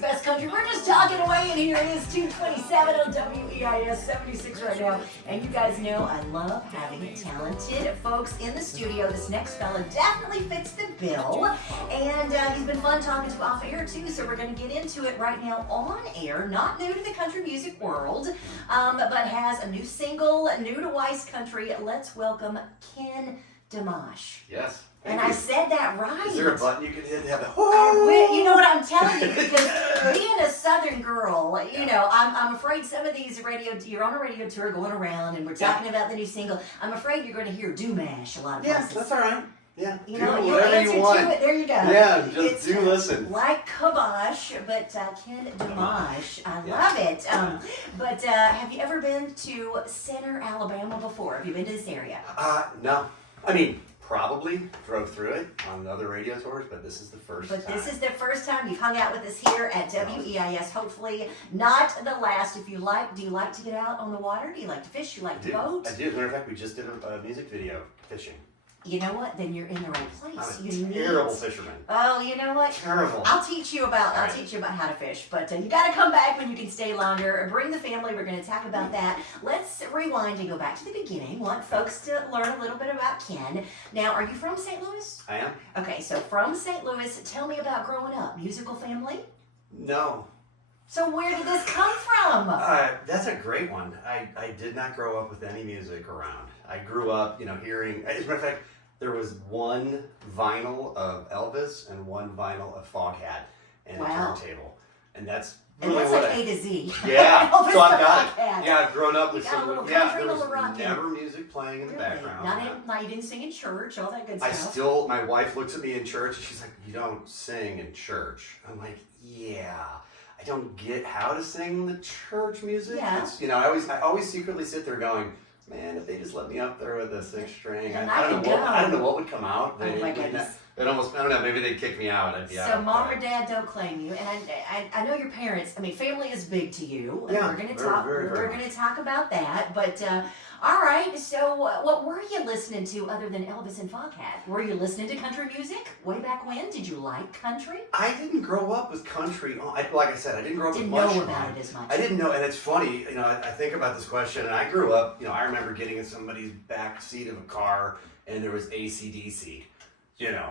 best country. We're just talking away in here. It is 2:27 on WEIS 76 right now. And you guys know I love having talented folks in the studio. This next fella definitely fits the bill. And he's been fun talking to off air too, so we're going to get into it right now on air. Not new to the country music world, but has a new single, new to Weis Country. Let's welcome Ken Domash. Yes. And I said that right. Is there a button you can hit to have a you know what I'm telling you, because being a Southern girl, you know, I'm afraid some of these you're on a radio tour going around and we're talking about the new single. I'm afraid you're going to hear Domash a lot of places. Yeah, that's all right. Yeah, you do know, whatever you'll you want. to it. There you go. Yeah, just it's, do listen. Like Kibosh, but Ken Domash. I love it. But have you ever been to Center, Alabama before? Have you been to this area? No. I mean, probably drove through it on other radio tours, but this is the first time. But this is the first time you've hung out with us here at WEIS. Hopefully not the last. If you like, do you like to get out on the water? Do you like to fish? Do you like to boat? I do. As a matter of fact, we just did a music video fishing. You know what? Then you're in the right place. I'm a terrible fisherman. Oh, you know what? Terrible. I'll teach you about how to fish, but you got to come back when you can stay longer. Bring the family. We're going to talk about that. Let's rewind and go back to the beginning. Want folks to learn a little bit about Ken. Now, are you from St. Louis? I am. Okay, so from St. Louis, tell me about growing up. Musical family? No. So where did this come from? That's a great one. I did not grow up with any music around. I grew up, hearing. As a matter of fact, there was one vinyl of Elvis and one vinyl of Foghat and a turntable, and that's really that's what like A to Z. Yeah, Elvis so I've and got Foghat. Yeah, I've grown up with You got a some. little Yeah, country, there a little was rockin'. never music playing in the background. Not you didn't sing in church, all that good I stuff. still, my wife looks at me in church and she's like, "You don't sing in church." I'm like, "Yeah, I don't get how to sing the church music." Yeah. It's, I always secretly sit there going, "Man, if they just let me up there with a six string, I don't know what would come out." Oh my goodness. I don't know, maybe they'd kick me out. I'd be out. So mom or dad don't claim you, and I know your parents. I mean, family is big to you. And yeah, we're going to talk about that. But all right. So what were you listening to other than Elvis and Foghat? Were you listening to country music way back when? Did you like country? I didn't grow up with country. Like I said, I didn't grow up with much. Didn't know about it as much. I didn't know, and it's funny. I think about this question, and I grew up. I remember getting in somebody's back seat of a car, and there was AC/DC.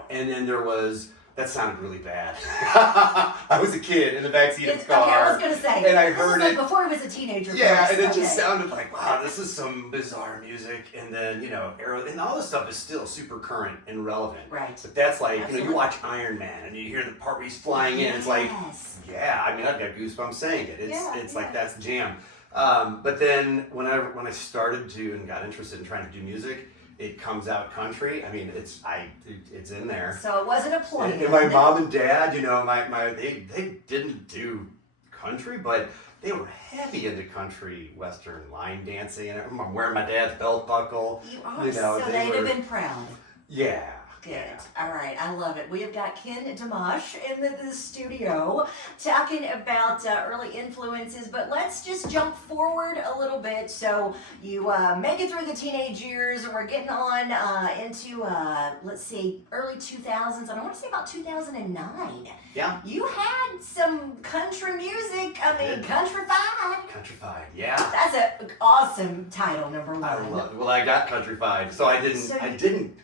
And then there was, that sounded really bad. I was a kid in the backseat of the car. Okay, I was going to say. And I heard it. Before he was a teenager. Yeah, first. and it just sounded like, wow, this is some bizarre music. And then, and all this stuff is still super current and relevant. Right. But that's like, you watch Iron Man and you hear the part where he's flying in. It's like, yeah, I mean, I've got goosebumps saying it. It's like, that's the jam. But then when I started to and got interested in trying to do music, it comes out country. I mean, it's in there. So it wasn't a plan. And my mom and dad, they didn't do country, but they were heavy into country western line dancing. And I'm wearing my dad's belt buckle. You are. So they'd have been proud. Yeah. Good. All right. I love it. We have got Ken Domash in the studio talking about early influences, but let's just jump forward a little bit. So you make it through the teenage years, and we're getting on into, let's see, early 2000s. I want to say about 2009. Yeah. You had some country music. Countryfied. Countryfied, yeah. That's an awesome title, number one. I love it. Well, I got countryfied, so I didn't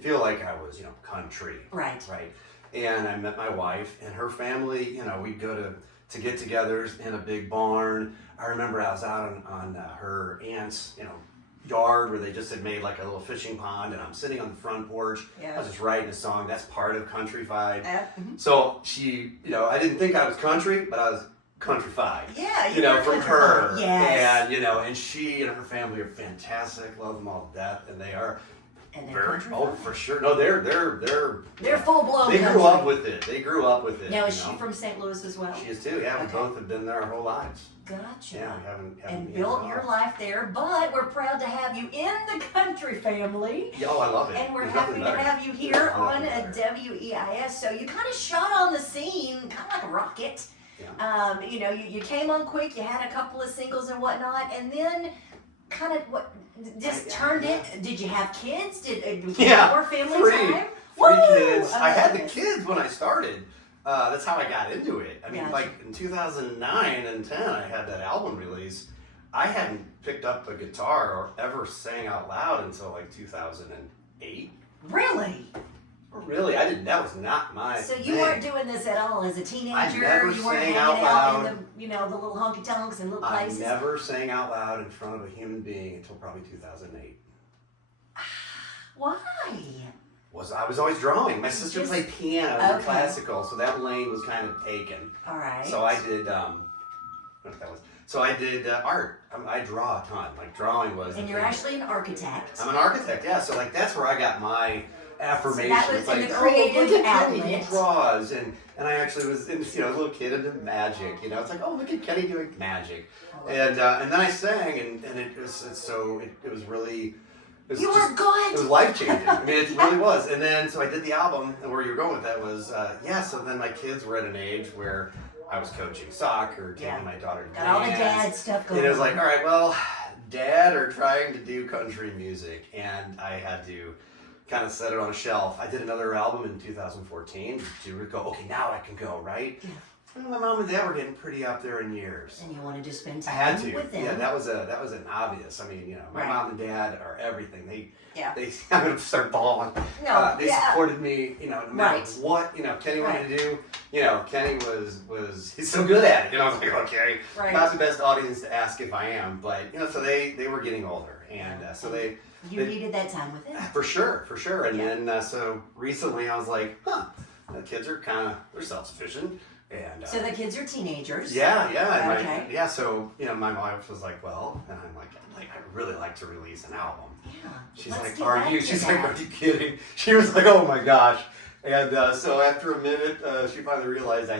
feel like I was, country. Right. Right. And I met my wife and her family. We'd go to get-togethers in a big barn. I remember I was out on her aunt's, yard where they just had made like a little fishing pond, and I'm sitting on the front porch. Yeah. I was just writing a song. That's part of countryfied. Mm-hmm. So she, I didn't think I was country, but I was countryfied. Yeah, from her. Yes. And and she and her family are fantastic. Love them all to death, and they are. And they're for sure. No, they're full blown. They grew up with it. Now is she from St. Louis as well? She is too. Yeah, we both have been there our whole lives. Gotcha. Yeah, we haven't and built your life there, but we're proud to have you in the country family. Yeah, I love it. And we're happy to have you here on WEIS. So you kind of shot on the scene, kind of like a rocket. Yeah. You came on quick. You had a couple of singles and whatnot, and then kind of turned it. Did you have kids? Did more family time? Three kids. I had the kids when I started. That's how I got into it. I mean, Gotcha. like in 2009 and 10, I had that album release. I hadn't picked up a guitar or ever sang out loud until like 2008. Really? Really, I didn't. That was not my. So you thing. weren't doing this at all as a teenager. I never You weren't sang hanging out out loud. in the little honky tonks and little I places. never sang out loud in front of a human being until probably 2008. Why? I was always drawing. My sister played piano and Okay. classical, so that lane was kind of taken. All right. So I did. What that was. So I did art. I draw a ton. Like drawing was. And the you're thing. actually an architect. I'm an architect. Yeah. So like that's where I got my affirmation. So that was It's in like, the creative oh, look at Kenny, outlet. he draws, and I actually was, a little kid into magic. It's like, oh, look at Kenny doing magic, and then I sang, and it was really. You were good. It was life changing. I mean, it really was. And then, so I did the album, and where you were going with that was, so then my kids were at an age where I was coaching soccer, taking my daughter to Got all the dance. dad stuff going And it was on. like, all right, well, dad are trying to do country music, and I had to kind of set it on a shelf. I did another album in 2014 to go, okay, now I can go, right? Yeah. And my mom and dad were getting pretty up there in years. And you wanted to spend I time had to. with them. Yeah, that was an obvious. I mean, my Right. mom and dad are everything. They Yeah. I'm gonna start bawling. No, They supported me, no matter Right. what, Kenny wanted to do. Kenny was he's so good at it. I was like, okay, Right. not the best audience to ask if I am, but so they were getting older, and so they needed that time with them. for sure. And Yeah. then so recently I was like, the kids are they're self-sufficient. And, So the kids are teenagers. yeah. And Okay. so, my wife was like, well, and I'm like, I'd really like to release an album. Yeah. She's Let's like, get are back you? to She's that. like, are you kidding? She was like, oh my gosh. And so after a minute, she finally realized I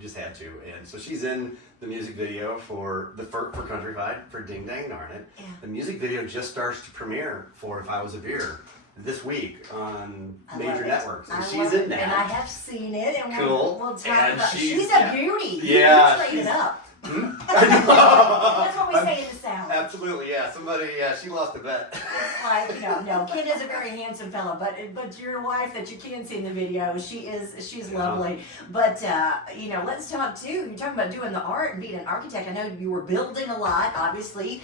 just had to. And so she's in the music video for Countrified, for Ding Dang Darn It. Yeah. The music video just starts to premiere for If I Was a Beer this week on I love major it. networks. And I she's love in it. that. And I have seen it, and Cool. we'll talk And about. she's a beauty. Yeah, You traded she's- up. That's That's what we say in the South. Absolutely, yeah. Somebody, she lost a bet. It's like, no, Ken is a very handsome fellow, but your wife that you can see in the video, she's lovely. But let's talk too. You're talking about doing the art and being an architect. I know you were building a lot, obviously.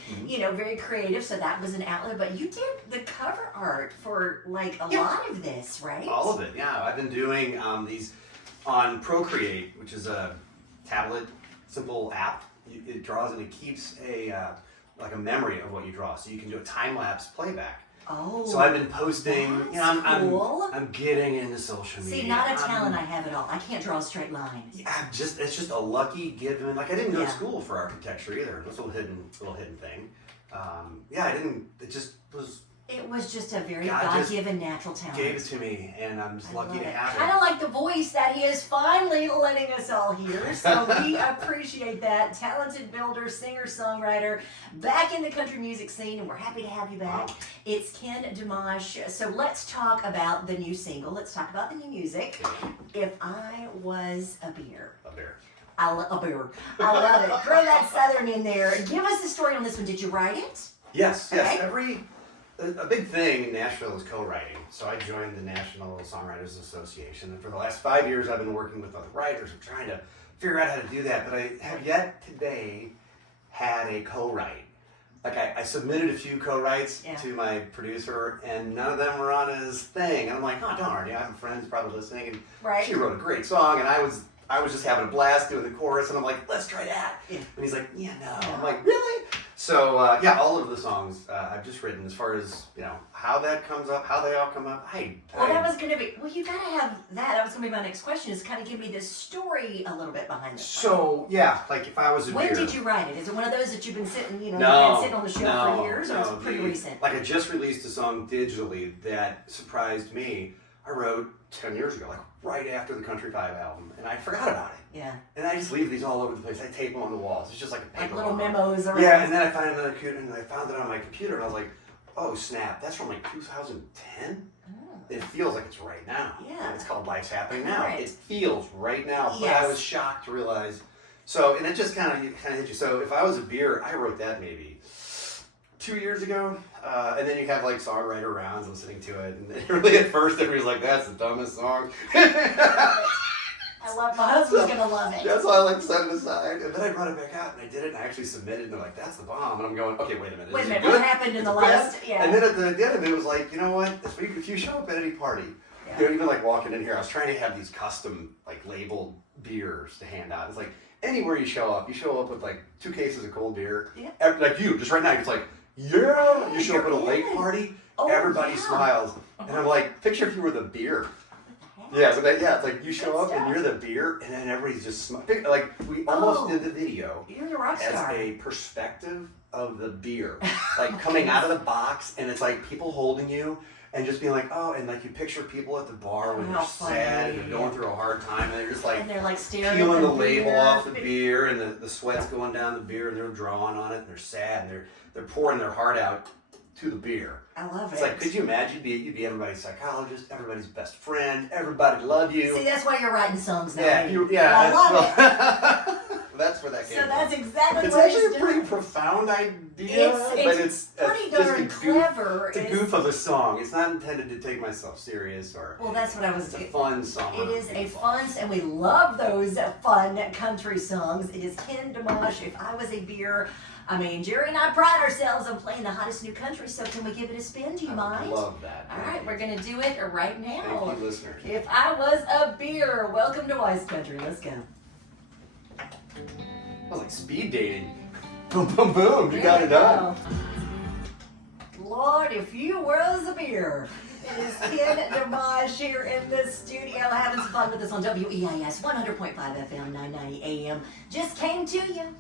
Very creative, so that was an outlet. But you did the cover art for like a lot of this, right? All of it, yeah. I've been doing these on Procreate, which is a tablet, simple app. It draws and it keeps a memory of what you draw, so you can do a time-lapse playback. Oh. So I've been posting. That's cool. I'm getting into social media. See, not a talent I have at all. I can't draw straight lines. Yeah, it's just a lucky given. Like I didn't go Yeah. to school for architecture either. It was a little hidden thing. I didn't. It just was. It was just a very God just God-given natural talent. Gave it to me, and I'm just lucky to have Kind it. of like the voice that he is finally letting us all hear. So we appreciate that. Talented builder, singer, songwriter, back in the country music scene, and we're happy to have you back. Wow. It's Ken Domash. So let's talk about the new single. Let's talk about the new music. If I Was a Beer. A bear. I love it. Throw that Southern in there. Give us the story on this one. Did you write it? Yes. Okay. A big thing in Nashville is co-writing. So I joined the National Songwriters Association, and for the last 5 years I've been working with other writers. I'm trying to figure out how to do that, but I have yet today had a co-write. Like I submitted a few co-writes to my producer, and none of them were on his thing. And I'm like, oh darn, I have friends probably listening, and she wrote a great song, and I was just having a blast doing the chorus, and I'm like, let's try that. Yeah. And he's like, yeah, no. I'm like, really? So all of the songs I've just written. As far as how that comes up, how they all come up, that was going to be. Well, you got to have that. That was going to be my next question. Is kind of give me the story a little bit behind it. So like if I was a when beer. did you write it? Is it one of those that you've been sitting, you've No, been sitting on the shelf for years, or it's pretty recent? Like I just released a song digitally that surprised me. I wrote 10 years ago, like right after the Country 5 album, and I forgot about it. Yeah. And I just leave these all over the place. I tape them on the walls. It's just like a paper. Like little log. memos around. Yeah, and then I find another computer, and I found it on my computer, and I was like, oh snap, that's from like 2010? It feels like it's right now. Yeah. And it's called Life's Happening Now. Right. It feels right now, but Yes. I was shocked to realize. So, and it just kind of hit you. So if I was a beer, I wrote that maybe 2 years ago, and then you have like songwriter rounds listening to it, and really at first everybody's like, that's the dumbest song. I love my husband's gonna love it. That's why I like set it aside. And then I brought it back out and I did it and I actually submitted and they're like, that's the bomb. And I'm going, okay, wait a minute. Wait a Is minute, it good? what happened in the last? Yeah. And then at the end of it, it was like, you know what? If you show up at any party, you know, even like walking in here, I was trying to have these custom like labeled beers to hand out. It's like anywhere you show up with like 2 cases of cold beer. Yeah. Like you, just right now, it's like, yeah. You show up at a lake party, everybody smiles. And I'm like, picture if you were the beer. Yeah, but it's like you show up and you're the beer, and then everybody's just like we almost did the video as a perspective of the beer, like coming out of the box, and it's like people holding you and just being like, oh, and like you picture people at the bar when they're sad and they're going through a hard time, and they're just like, and they're like staring peeling the label off the beer, and the sweat's going down the beer, and they're drawing on it, and they're sad, and they're pouring their heart out to the beer. I love it. It's like, could you imagine you'd be everybody's psychologist, everybody's best friend, everybody love you. See, that's why you're writing songs now. Yeah, I love it. That's where that came from. So that's exactly it's what actually a pretty profound idea, but it's pretty darn clever. It's a goof of a song. It's not intended to take myself serious or. Well, that's what I was. It's a fun song. It is a fun, and we love those fun country songs. It is Ken Domash. If I Was a Beer. I mean, Jerry and I pride ourselves on playing the hottest new country, so can we give it a spin? Do you mind? I love that. All right, we're going to do it right now. Thank you, listeners. If I Was a Beer. Welcome to Weis Country. Let's go. That was like speed dating. Boom, boom, boom. You got it done. Lord, if you was a beer. It is Ken Domash here in the studio having some fun with us on WEIS 100.5 FM, 990 AM. Just came to you.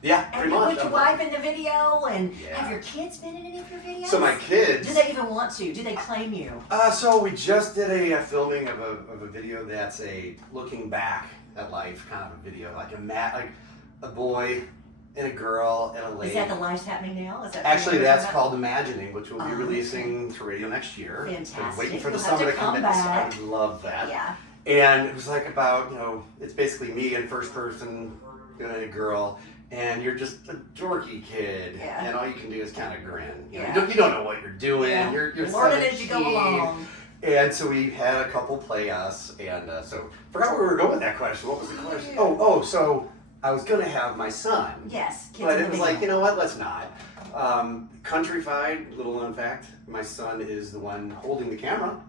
Yeah, and pretty you much. put your wife in the video, and have your kids been in any of your videos? So my kids. Do they even want to? Do they claim you? So we just did a filming of a video that's a looking back at life kind of a video, like a boy and a girl and a lady. Is that the Life's Happening Now? Is that actually that's called Imagining, which we'll be releasing to radio next year. Fantastic. I'm waiting for the summer to come back. I would love that. Yeah. And it was like about, it's basically me in first person and a girl. And you're just a dorky kid, and all you can do is kind of grin. You don't know what you're doing. Yeah. You're learning as you go along. And so we had a couple play us, and so forgot where we were going with that question. What was the question? So I was gonna have my son. Yes, but it was like, you know what? Let's not. Countrified, little known fact. My son is the one holding the camera.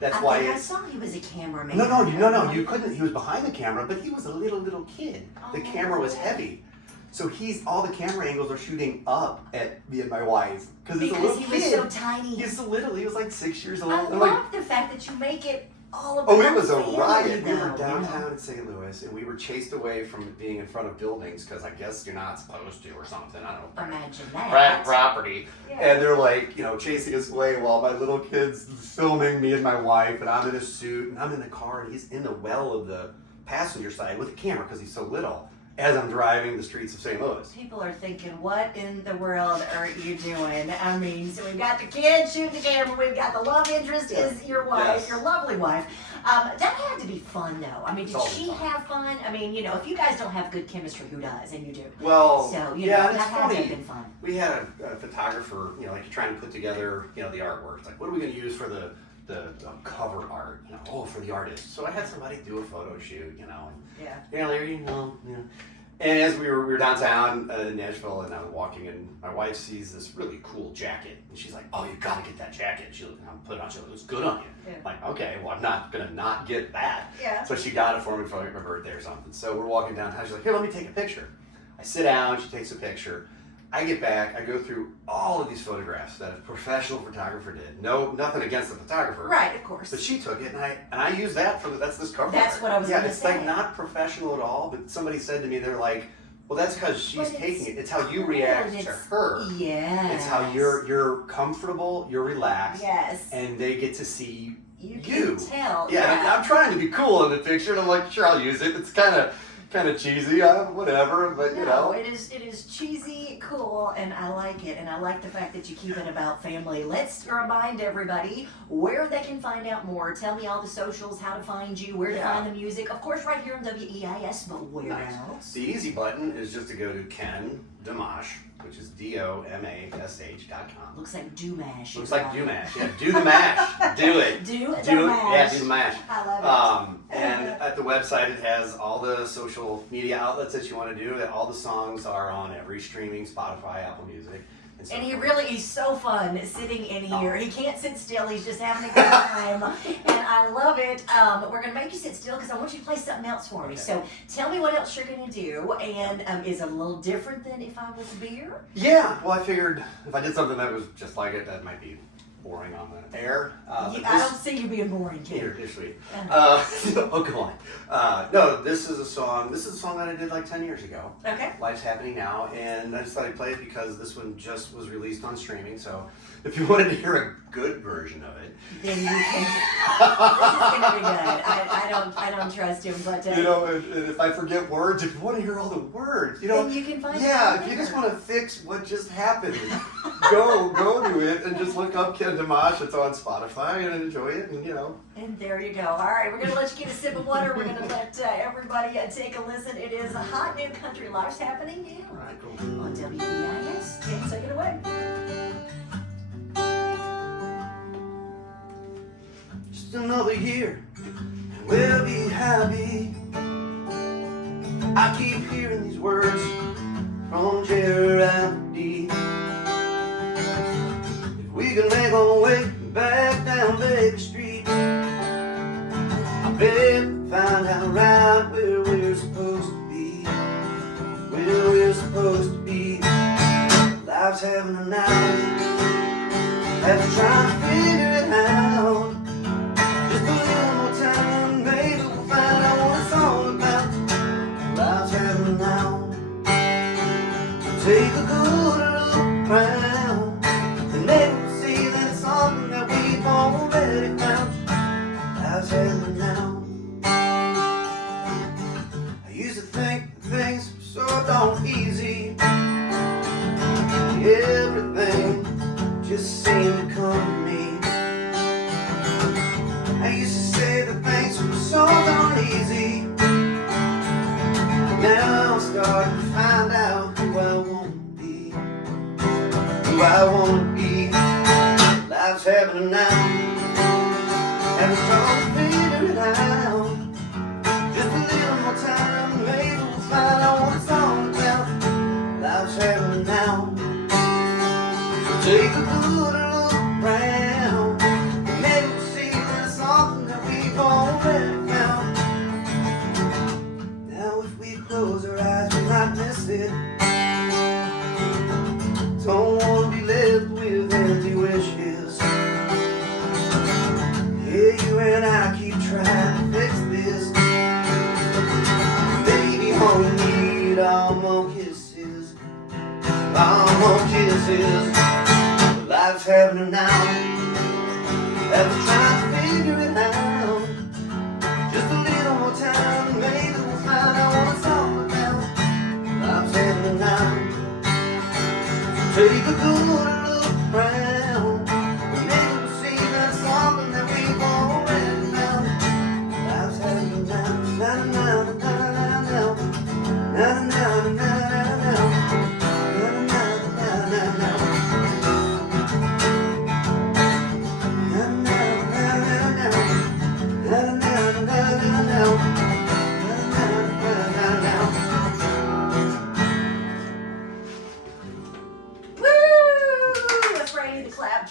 That's why I saw he was a cameraman. No. You couldn't. He was behind the camera, but he was a little kid. The camera was heavy. So all the camera angles are shooting up at me and my wife. Because he was so tiny. He was like 6 years old. I love the fact that you make it all about it was a family, riot. though. We were downtown in St. Louis, and we were chased away from being in front of buildings, because I guess you're not supposed to or something. I don't know. Imagine that. Private property. Yeah. And they're like, chasing us away while my little kid's filming me and my wife, and I'm in a suit, and I'm in the car, and he's in the well of the passenger side with a camera because he's so little, as I'm driving the streets of St. Louis. People are thinking, what in the world are you doing? I mean, so we've got the kid shooting the camera, we've got the love interest is your wife, your lovely wife. That had to be fun, though. I mean, did she have fun? I mean, if you guys don't have good chemistry, who does? And you do. Well, so, that had to have been fun. We had a photographer, like you're trying to put together, the artwork. It's like, what are we going to use for the cover art, for the artist. So I had somebody do a photo shoot, And as we were downtown in Nashville, and I was walking, and my wife sees this really cool jacket, and she's like, "Oh, you got to get that jacket." I'm put it on. She looks good on you. Yeah. I'm like, okay, well, I'm not gonna not get that. Yeah. So she got it for me for my birthday or something. So we're walking downtown. She's like, "Here, let me take a picture." I sit down. She takes a picture. I get back, I go through all of these photographs that a professional photographer did. Nothing against the photographer. Right, of course. But she took it, and I use that that's this cover. That's what I was going to say. Yeah, it's like not professional at all, but somebody said to me, they're like, well, that's because she's taking it. It's how you react to her. Yes. It's how you're comfortable, you're relaxed. Yes. And they get to see you. Can tell. Yeah, I'm trying to be cool in the picture, and I'm like, sure, I'll use it. It's kind of cheesy, whatever, but it is cheesy, cool, and I like it, and I like the fact that you keep it about family. Let's remind everybody where they can find out more. Tell me all the socials, how to find you, where to find the music. Of course, right here on WEIS, but where else? The easy button is just to go to Ken Domash which is DOMASH.com. Looks like Domash. Looks like Domash. Yeah, do the mash. Do it. Do it. Yeah, do the mash. I love it. And at the website, it has all the social media outlets that you want to do. That all the songs are on every streaming, Spotify, Apple Music. And he's so fun sitting in here. He can't sit still. He's just having a good time. And I love it. We're going to make you sit still because I want you to play something else for me. Okay. So tell me what else you're going to do. And is it a little different than if I was beer? Yeah, well, I figured if I did something that was just like it, that might be boring on the air. I don't see you being boring, kid. Here, sweet. Oh, come on. No, this is a song that I did like 10 years ago. Okay. Life's Happening Now, and I just thought I'd play it because this one just was released on streaming, so if you wanted to hear a good version of it, then you can. This is going to be good. I don't trust him, but you know, and if I forget words, if you want to hear all the words, you know, then you can find. Yeah, if you just want to fix what just happened, go to it and just look up Ken Domash. It's on Spotify and enjoy it, and you know. And there you go. All right, we're going to let you get a sip of water. We're going to let everybody take a listen. It is a hot new country. Life's Happening Now. All right, cool. On WEIS. Ken, take it away. Just another year, and we'll be happy. I keep hearing these words from Jeremy. If we can make our way back down Baker Street, I bet we'll find out right where we're supposed to be. Where we're supposed to be. Life's having a night. Have to try to figure it out. Just a little more time, maybe we'll find out what it's all about. Life's happening now. Take a good look around, and maybe we'll see that it's something that we've already found. Life's happening now. I used to think that things were so darn easy. Everything just seemed to come to me. I used to say that things were so darn easy. But now I'm starting to find out who I want to be. Who I want to be. Life's happening now. And I'm starting to figure it out. Just a little more time, maybe we'll find out what it's all about. Life's happening now. Take a good look around, and maybe we'll see that it's something that we've already found. Now if we close our eyes, we might miss it. Don't want to be left with empty wishes. Yeah, you and I keep trying to fix this. Baby, home need all more kisses. All more kisses. Life's happening now. As we're trying to figure it out. Just a little more time, maybe we'll find out what it's all about. Life's happening now. So take a good look around, and maybe we'll see that it's something that we've already found. Life's happening now. Na na na na na na na na na na.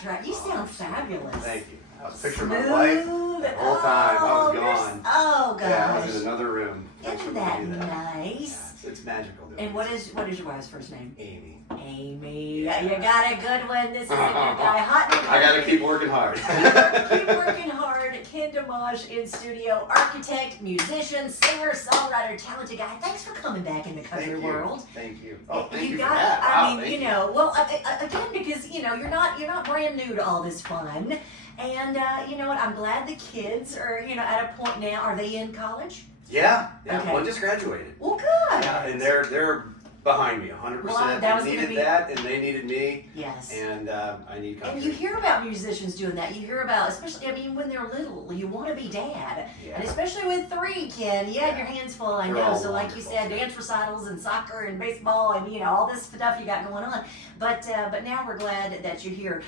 Track. You sound fabulous. Thank you. I was picturing my wife the whole time. I was gone. Oh gosh. Yeah, I was in another room. Isn't that nice? Yeah, it's magical. And what is your wife's first name? Amy. Amy. Yeah. You got a good one. This is a good guy. Hot. I gotta keep working hard. Keep working hard. Ken Domash in studio. Architect, musician, singer, songwriter, talented guy. Thanks for coming back in the country world. Thank you. Oh, thank you got for that. Wow, I mean, you know, well, again, because you know, you're not brand new to all this fun, and you know what? I'm glad the kids are, you know, at a point now. Are they in college? Yeah. Okay. One just graduated. Well, good. Yeah, and they're Behind me, 100%. Well, that was they gonna needed be- that, and they needed me. Yes. And I need country. And you hear about musicians doing that. You hear about, especially, I mean, when they're little, you want to be dad. Yeah. And especially with 3, Ken, you had your hands full, I They're know. all So like you wonderful. said, dance recitals and soccer and baseball and, you know, all this stuff you got going on. But now we're glad that you're here.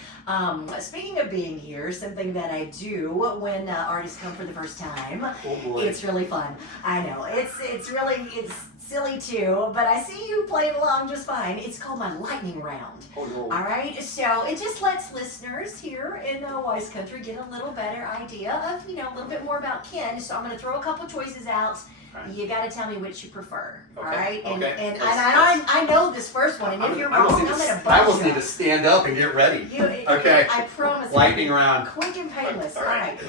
Speaking of being here, something that I do when artists come for the first time, Oh boy. it's really fun. I know. It's really, it's silly too, but I see you playing along just fine. It's called my lightning round. Oh no. All right, so it just lets listeners here in Weis country get a little better idea of, you know, a little bit more about Ken. So I'm going to throw a couple choices out. Right. You got to tell me which you prefer. Okay. All right, and, Okay. and, Let's- I know this first one, and if you're wrong, I'm going to I almost bust need you. to stand up and get ready. Okay. I promise. Lightning round. Quick and painless. All right.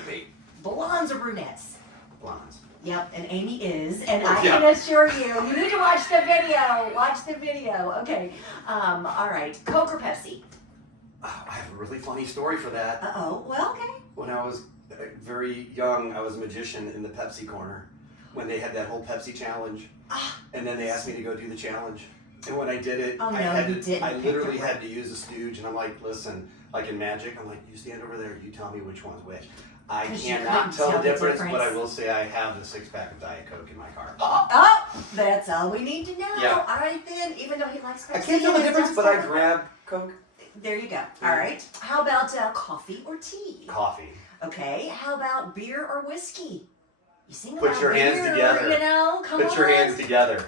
Blondes or brunettes? Blondes. Yep, and Amy is, and I Yeah. can assure you, you need to watch the video. Watch the video. Okay. All right. Coke or Pepsi? Oh, I have a really funny story for that. Uh-oh. Well, okay. When I was very young, I was a magician in the Pepsi corner when they had that whole Pepsi challenge. And then they asked me to go do the challenge. And when I did it, Oh, I no, had you to, didn't I pick literally the had to use a stooge. And I'm like, listen, like in magic, I'm like, you stand over there, you tell me which one's which. I 'Cause you cannot couldn't tell tell the the difference, but I difference. will say I have the 6-pack of Diet Coke in my car. Oh, that's all we need to know. Yeah. All right, then. Even though he likes Pepsi. I can't tell the and difference, it's but I not- grab Coke. There you go. All right. How about coffee or tea? Coffee. Okay. How about beer or whiskey? You sing Put about your hands beer, together. You know, come Put on. your hands together.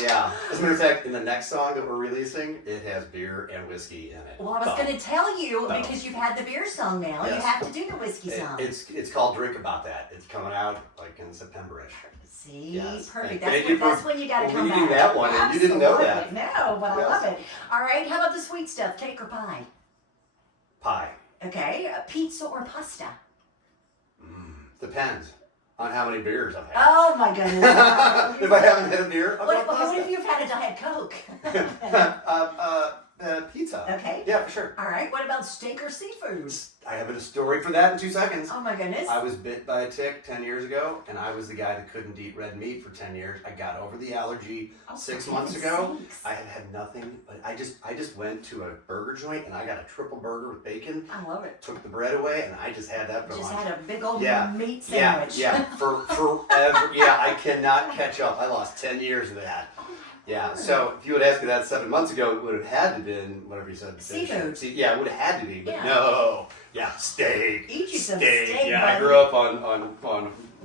Yeah. As a matter of fact, in the next song that we're releasing, it has beer and whiskey in it. Well, I was going to tell you, Oh. because you've had the beer song now, you Yes. have to do the whiskey song. It's called Drink About That. It's coming out like in September-ish. See, Yes. perfect. Thank That's you when, for that's when you got to come reading back. that one, and you didn't know that. Absolutely. No, but I Yes. love it. All right, how about the sweet stuff, cake or pie? Pie. Okay, pizza or pasta? Depends on how many beers I've had. Oh my goodness. If I haven't had a beer, I'll what, go what if pasta. you've had a Diet Coke? Pizza. Okay. Yeah, for sure. All right, what about steak or seafood? I have a story for that in 2 seconds. Oh my goodness. I was bit by a tick 10 years ago, and I was the guy that couldn't eat red meat for 10 years. I got over the allergy Oh, 6 for months heaven's ago. sakes. I had had nothing, but I just went to a burger joint, and I got a triple burger with bacon. I love it. Took the bread away, and I just had that for Just lunch. had a big old Yeah. meat Yeah, sandwich. yeah, for forever. Yeah, I cannot catch up. I lost 10 years of that. Yeah, so if you would ask me that 7 months ago, it would have had to been whatever you said. Seafood. Yeah, it would have had to be, but Yeah. no. Yeah, steak. Eat you some steak, Yeah, buddy. I grew up on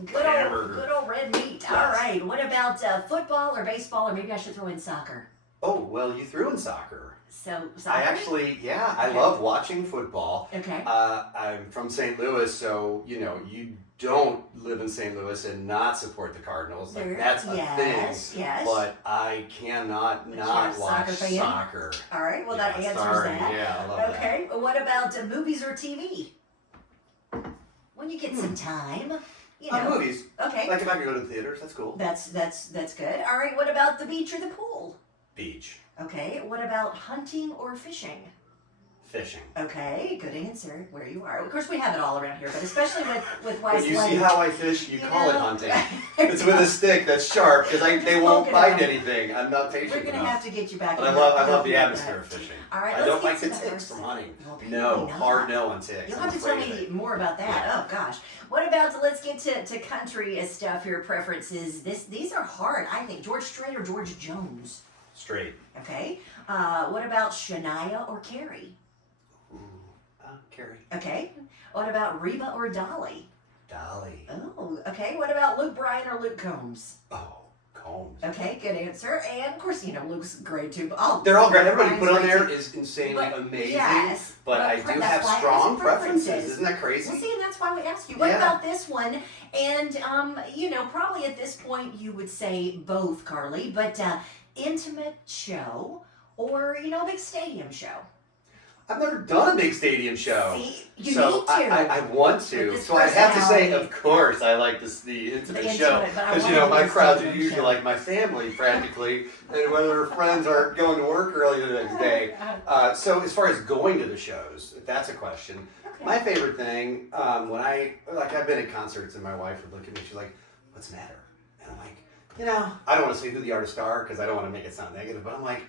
Good old red meat. Yes. All right. What about football or baseball, or maybe I should throw in soccer? Oh, well, you threw in soccer. So soccer. I actually, I Okay. love watching football. Okay. I'm from St. Louis, so, you don't live in St. Louis and not support the Cardinals. Like, There- that's a yes, thing. yes. But I cannot But you're not a watch soccer fan? soccer. All right. Well, that Yeah, answers sorry. that. Yeah, I love that. Okay. What about movies or TV? When you get some time, you know. Movies. Okay. Like if I could go to the theaters, that's cool. That's good. All right. What about the beach or the pool? Beach. Okay. What about hunting or fishing? Fishing. Okay, good answer. Where you are. Of course, we have it all around here, but especially with When Weis you see Lake. how I fish, you You call it know? hunting. It's with a stick that's sharp because they won't Poke it bite out. anything. I'm not patient We're gonna enough. have to get you back. But I in love that- the that. atmosphere of fishing. All right, I let's don't get like the to the ticks first- from hunting. Well, No, apparently not. hard no on ticks. You'll I'm have to tell afraid of me it. more about that. Yeah. Oh gosh. What about let's get to country stuff here, preferences. These are hard, I think. George Strait or George Jones? Straight. Okay. What about Shania or Carrie? Ooh. Carrie. Okay. What about Reba or Dolly? Dolly. Oh, okay. What about Luke Bryan or Luke Combs? Oh, Combs. Okay, good answer. And of course, Luke's great too. But oh, They're all great. Everybody Bryan's you put on great there too. is insanely But, amazing. yes, but I but do that's have why I strong ask preferences. preferences. Isn't that crazy? Well, see, and that's why we ask you. What Yeah. about this one? And probably at this point you would say both, Karli. But intimate show or big stadium show. I've never done a big stadium show. See, you so need to. I want With to. this So I have to say, personality. of course, I like the intimate The show. intimate, but I Because, want to my do a crowds are stadium usually show. like my family, practically. And whether friends aren't going to work early the next day. So as far as going to the shows, if that's a question, Okay. my favorite thing, when I've been at concerts and my wife would look at me, she's like, what's the matter? And I'm like, I don't want to say who the artists are because I don't want to make it sound negative, but I'm like,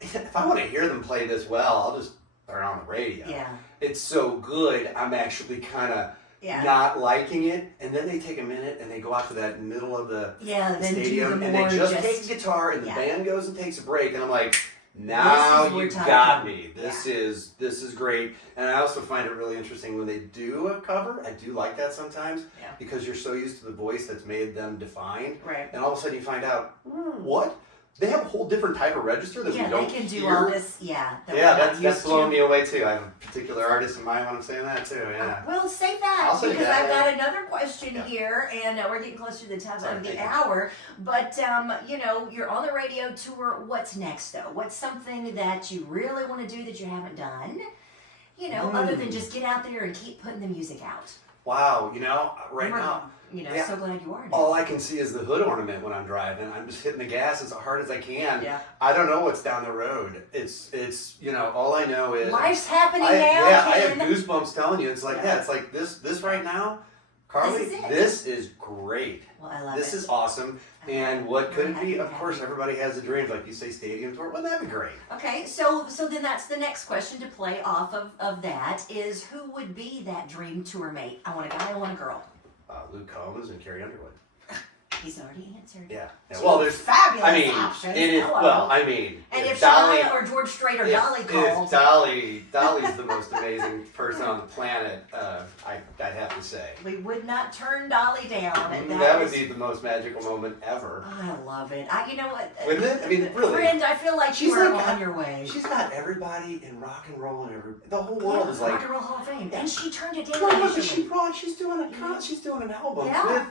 if I want to hear them play this well, I'll just turn on the radio. Yeah. It's so good, I'm actually kind of not liking it. And then they take a minute and they go out to that middle of the stadium and they just take the guitar and the band goes and takes a break. And I'm like, now you got me. This is great. And I also find it really interesting when they do a cover. I do like that sometimes because you're so used to the voice that's made them defined. Right. And all of a sudden you find out, what? They have a whole different type of register that we don't they can do hear. all this. That's blowing me away too. I have a particular artist in mind when I'm saying that too. Yeah. Well, save that I'll save because that, I've got another question here, and we're getting close to the top of the hour. But you're on the radio tour. What's next, though? What's something that you really want to do that you haven't done? Other than just get out there and keep putting the music out. Wow, right now. So glad you are. Now. All I can see is the hood ornament when I'm driving. I'm just hitting the gas as hard as I can. Yeah. I don't know what's down the road. It's all I know is life's happening now. Yeah, Ken. I have goosebumps telling you. It's like it's like this right now, Karli. This is great. Well, I love this it. is awesome. And what could it be? Of course, everybody has a dream. Like you say, stadium tour. Wouldn't that be great? Okay, so then that's the next question to play off of that is who would be that dream tour mate? I want a guy, I want a girl. Luke Combs and Carrie Underwood. He's already answered. Yeah. Well, there's fabulous options. It is. Hello. And if Shania or George Strait or Dolly called, Dolly's the most amazing person on the planet. I'd have to say. We would not turn Dolly down. That would be the most magical moment ever. I love it. You know what? Wouldn't it? I mean, really. Friend, I feel like you are on your way. She's got everybody in rock and roll and the whole world is like Rock and Roll Hall of Fame, and she turned it down. Well, she's doing an album with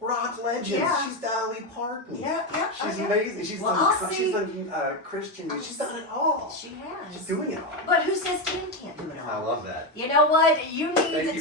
rock legends. Yeah. She's Dolly Parton. Yeah. She's amazing. She's done Christian music. She's done it all. She has. She's doing it all. But who says Ken can't do it all? I love that. You know what? You need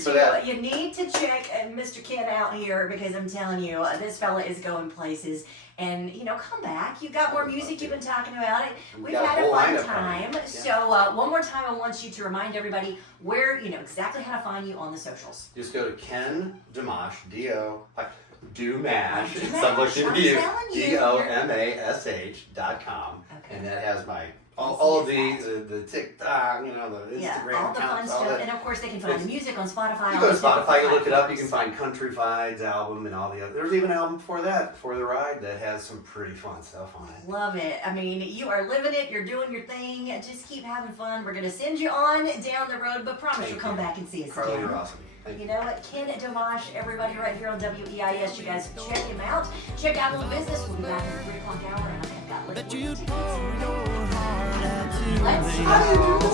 you need to check Mr. Ken out here because I'm telling you, this fella is going places. And come back. You got more music. You've been talking about it. We've had a fun time. Yeah. So one more time, I want you to remind everybody where exactly how to find you on the socials. Just go to Ken Domash Domash. Domash.com, and that has my all of the TikTok, the Instagram all the fun accounts, stuff, and of course they can find the music on Spotify. You go to Spotify, you look it up, you can find Country Fide's album and all the other. There's even an album before that, Before the Ride, that has some pretty fun stuff on it. Love it. I mean, you are living it. You're doing your thing. Just keep having fun. We're gonna send you on down the road, but promise you'll come back and see us Karli, again. you're awesome. You know what? Ken Domash, everybody right here on WEIS. You guys check him out. Check out Little Business. We'll be back in the 3 o'clock hour, and I've got Little Business. How do you do